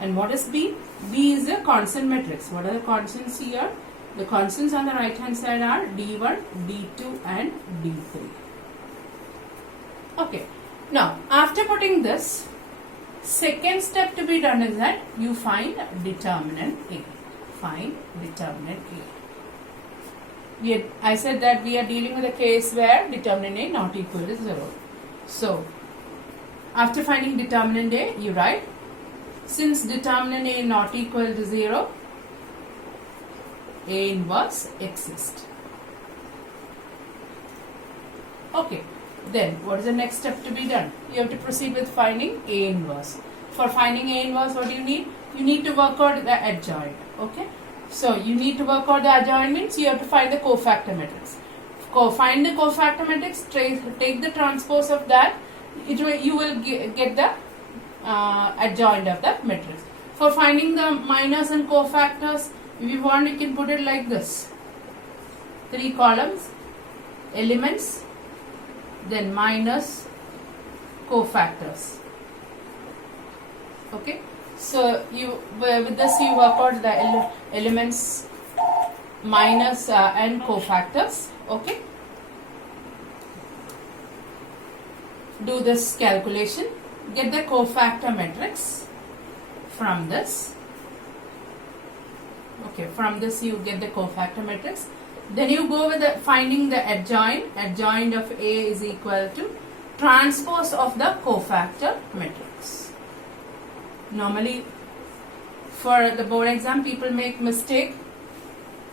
And what is B? B is a constant matrix. What are the constants here? The constants on the right hand side are D1, D2 and D3. Okay. Now, after putting this, second step to be done is that you find determinant A. Find determinant A. I said that we are dealing with a case where determinant A not equal to 0. So, after finding determinant A, you write, since determinant A not equal to 0, A inverse exists. Okay. Then, what is the next step to be done? You have to proceed with finding A inverse. For finding A inverse, what do you need? You need to work out the adjoint. Okay. So, you need to work out the adjoint means you have to find the cofactor matrix. Find the cofactor matrix, take the transpose of that, you will get the adjoint of the matrix. For finding the minors and cofactors, if you want, you can put it like this. 3 columns, elements, then minus cofactors. Okay. So, with this you work out the elements, minus and cofactors. Okay. Do this calculation. Get the cofactor matrix from this. Okay, from this you get the cofactor matrix. Then you go with finding the adjoint. Adjoint of A is equal to transpose of the cofactor matrix. Normally, for the board exam, people make mistake.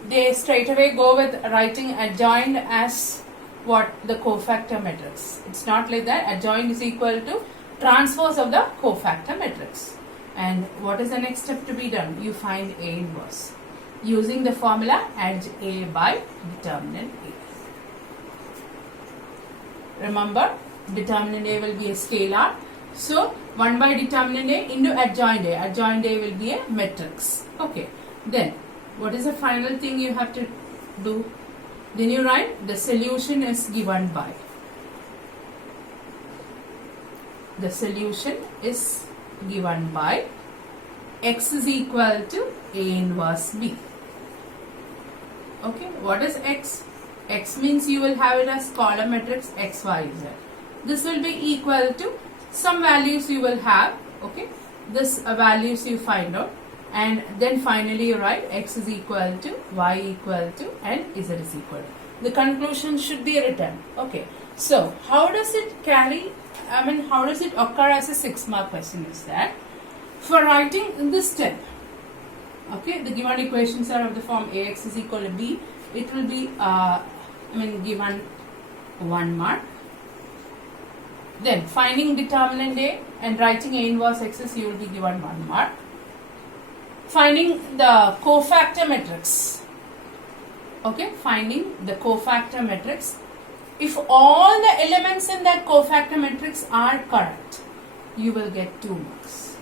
They straight away go with writing adjoint as what? The cofactor matrix. It's not like that. Adjoint is equal to transpose of the cofactor matrix. And what is the next step to be done? You find A inverse using the formula adj A by determinant A. Remember, determinant A will be a scalar. So, 1 by determinant A into adjoint A. Adjoint A will be a matrix. Okay. Then, what is the final thing you have to do? Then you write the solution is given by. The solution is given by X is equal to A inverse B. Okay, what is X? X means you will have it as column matrix X, Y, Z. This will be equal to some values you will have. Okay, this values you find out, and then finally you write X is equal to, Y equal to, and Z is equal to. The conclusion should be written. Okay, so how does it carry? How does it occur as a 6-mark question is that for writing in this step, okay, the given equations are of the form Ax is equal to B, it will be, given 1 mark. Then finding determinant A and writing A inverse X, you will be given 1 mark. Finding the cofactor matrix, okay, finding the cofactor matrix. If all the elements in that cofactor matrix are correct, you will get 2 marks.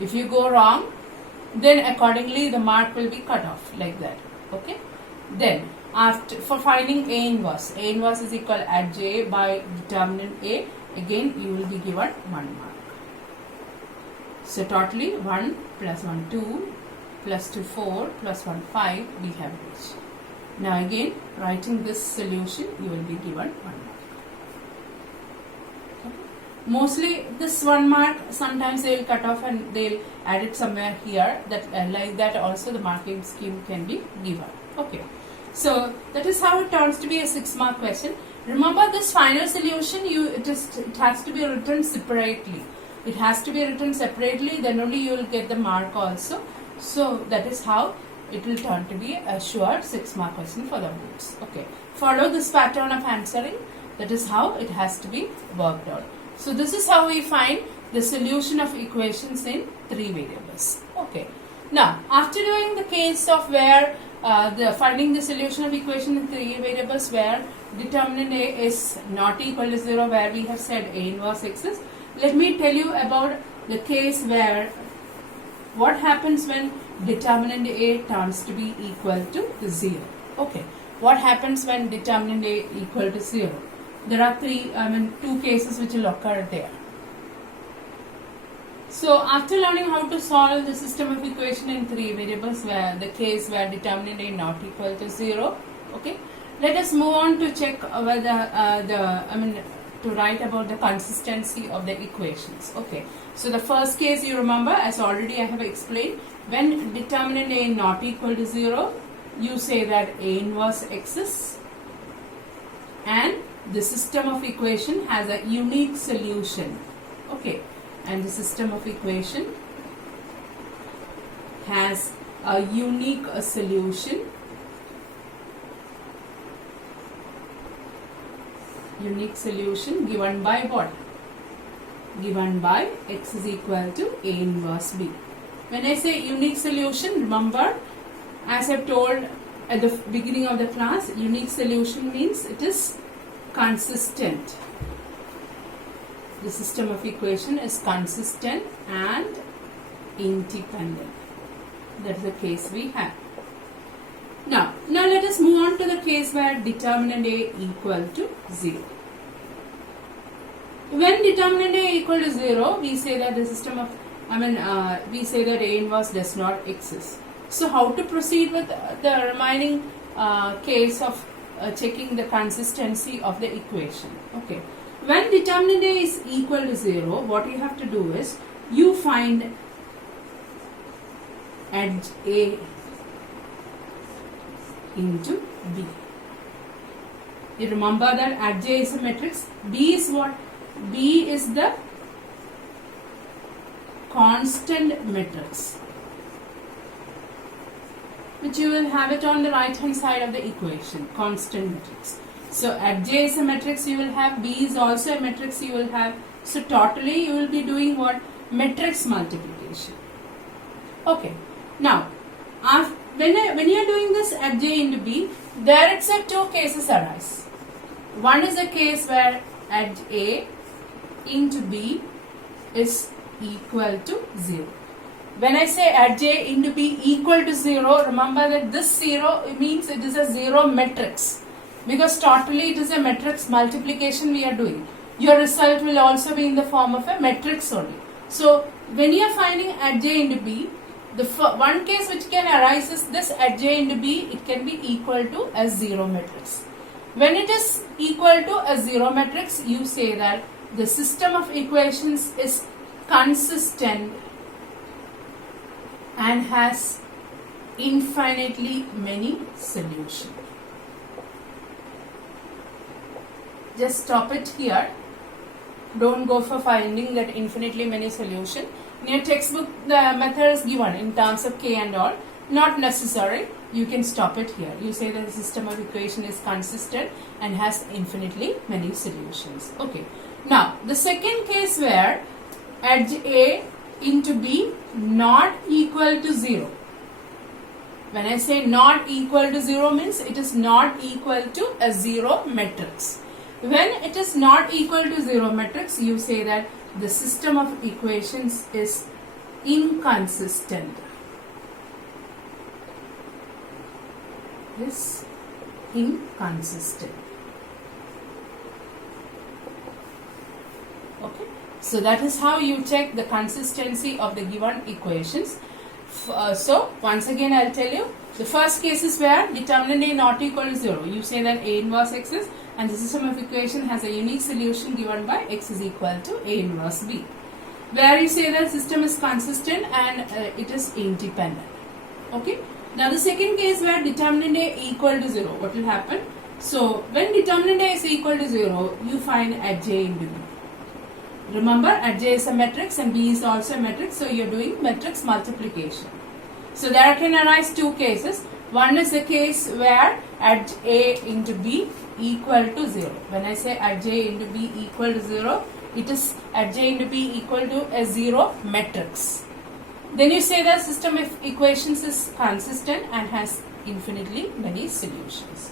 If you go wrong, then accordingly the mark will be cut off like that. Okay. Then for finding A inverse is equal to adj A by determinant A. Again, you will be given 1 mark. So totally 1 plus 1 2 plus 2 4 plus 1 5 we have reached. Now again, writing this solution, you will be given 1 mark. Okay. Mostly this 1 mark, sometimes they will cut off and they will add it somewhere here. That like that also the marking scheme can be given. Okay. So that is how it turns to be a 6-mark question. Remember this final solution, it has to be written separately. It has to be written separately, then only you will get the mark also. So that is how it will turn to be a sure 6-mark question for the boards. Okay. Follow this pattern of answering. That is how it has to be worked out. So this is how we find the solution of equations in 3 variables. Okay. Now, after doing the case of where finding the solution of equation in 3 variables where determinant A is not equal to 0, where we have said A inverse exists, let me tell you about the case where what happens when determinant A turns to be equal to 0. Okay. What happens when determinant A equal to 0? There are 2 cases which will occur there. So after learning how to solve the system of equation in three variables, where the case where determinant A not equal to 0, okay, let us move on to check whether to write about the consistency of the equations. Okay, so the first case you remember, as already I have explained, when determinant A not equal to 0, you say that A inverse exists and the system of equation has a unique solution. Okay, and the system of equation has a unique solution. Unique solution given by what? Given by x is equal to A inverse B. When I say unique solution, remember, as I told at the beginning of the class, unique solution means it is consistent. The system of equation is consistent and independent. That is the case we have. Now let us move on to the case where determinant A equal to 0. When determinant A equal to 0, we say that the system of, we say that A inverse does not exist. So how to proceed with the remaining case of checking the consistency of the equation? Okay. When determinant A is equal to 0, what you have to do is, you find edge A into B. You remember that edge A is a matrix. B is what? B is the constant matrix, which you will have it on the right hand side of the equation, constant matrix. So at J is a matrix you will have, B is also a matrix you will have. So totally you will be doing what? Matrix multiplication. Okay. Now, when you are doing this at J into B, there itself two cases arise. One is a case where at A into B is equal to 0. When I say at J into B equal to 0, remember that this 0 means it is a 0 matrix. Because totally it is a matrix multiplication we are doing. Your result will also be in the form of a matrix only. So when you are finding at J into B, the one case which can arise is this at J into B, it can be equal to a 0 matrix. When it is equal to a 0 matrix, you say that the system of equations is consistent and has infinitely many solutions. Just stop it here. Don't go for finding that infinitely many solution. In your textbook, the method is given in terms of k and all. Not necessary. You can stop it here. You say that the system of equation is consistent and has infinitely many solutions. Okay. Now, the second case where edge A into B not equal to 0. When I say not equal to 0 means it is not equal to a 0 matrix. When it is not equal to 0 matrix, you say that the system of equations is inconsistent. Is inconsistent. Okay. So that is how you check the consistency of the given equations. So once again I will tell you, the first case is where determinant A not equal to 0. You say that A inverse exists and the system of equation has a unique solution given by x is equal to A inverse B. Where you say that system is consistent and it is independent. Okay. Now the second case where determinant A equal to 0, what will happen? So when determinant A is equal to 0, you find at J into B. Remember, at J is a matrix and B is also a matrix, so you are doing matrix multiplication. So there can arise two cases. One is the case where at A into B equal to 0. When I say at J into B equal to 0, it is at J into B equal to a 0 matrix. Then you say the system of equations is consistent and has infinitely many solutions.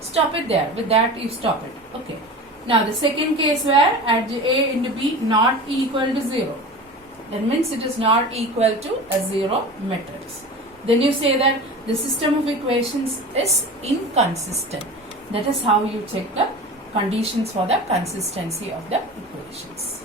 Stop it there. With that you stop it. Okay. Now the second case where at A into B not equal to 0. That means it is not equal to a 0 matrix. Then you say that the system of equations is inconsistent. That is how you check the conditions for the consistency of the equations.